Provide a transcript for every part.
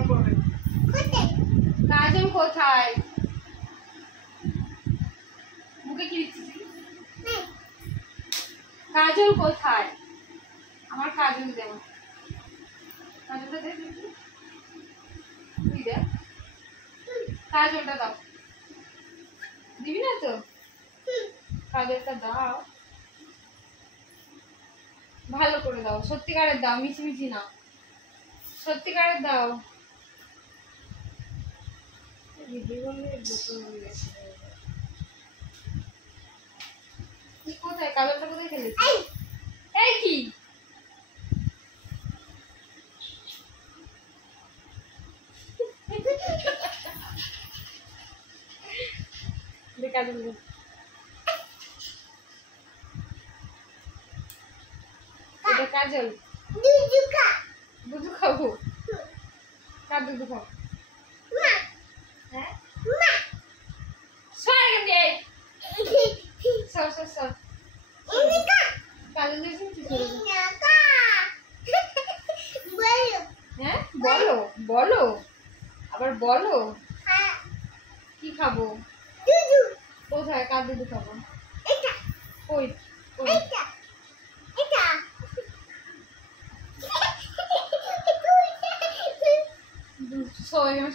On করবে না। কাজল কোথায়? মুখে কি দিচ্ছিস? কাজল কোথায়? আমার কাজল দেব। কাজলটা দে, তুই দে। কাজলটা দাও। দিবি না তো? কাজলটা দাও, ভালো করে দাও, সত্যিকারের দাও, মিছিমিছি না, সত্যিকারের দাও। কোথায় কাজলটা কোথায় খেলেছি? এই কি কাজল, এটা কাজল। দুধু খাবো? কার দুধু খাবো? হ্যাঁ সর সর সর। কাজল দেখছি হ্যাঁ বলো বলো, আবার বলো কি খাবো? কোথায় কার দুধু খাবো? ওই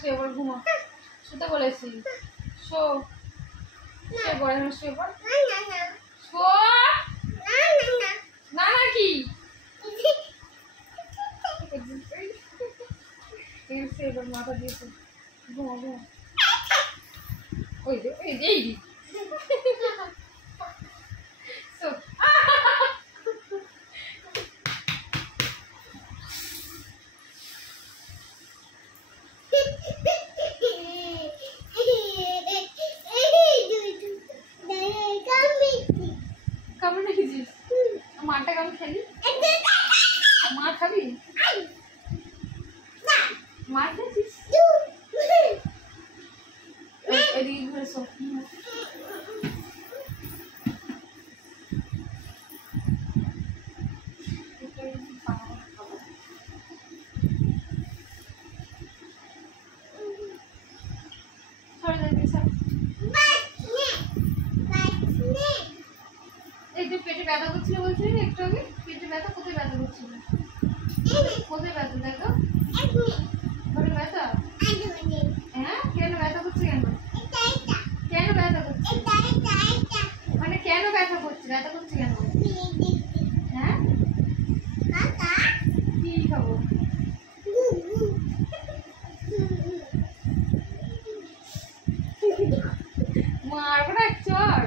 শুয়ে পড়, ঘুমা, শুতে বলেছি, শো শুয়ে পড়, এখন শুয়ে পড়, শো না নাকি এবার মাথা দিয়েছে, ঘুমা ঘুমা। ওই দে এই কেমন রেখেছিস? মারটা কেমন খেলি? মার খাবি? মার খেয়েছিস? এদিকে ঘুরে শো। একটু পেটে ব্যথা করছিল বলছিলি একটু আগে, পেটে ব্যথা কোথায় ব্যথা করছিল? কোথায় ব্যথা দেখো? ঘরে ব্যথা? হ্যাঁ কেন ব্যথা করছে? কেন ব্যথা করছে? মানে কেন ব্যথা করছে? ব্যথা করছে কেন? হ্যাঁ কি খাবো? মারবো না চল।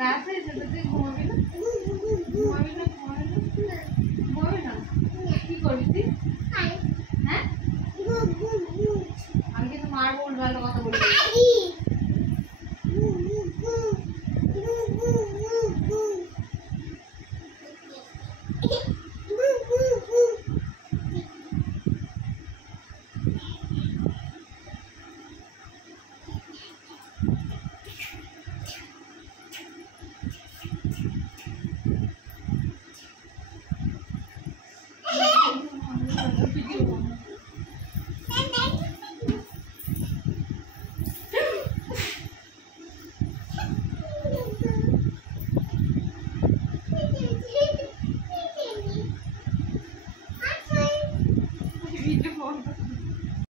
রাতে তুই ঘুমাবি না? ঘুমাবি না? ঘুমাবি না? কি করবি তুই? হ্যাঁ আমি কিন্তু মারবো, উল্টো কথা বলবি।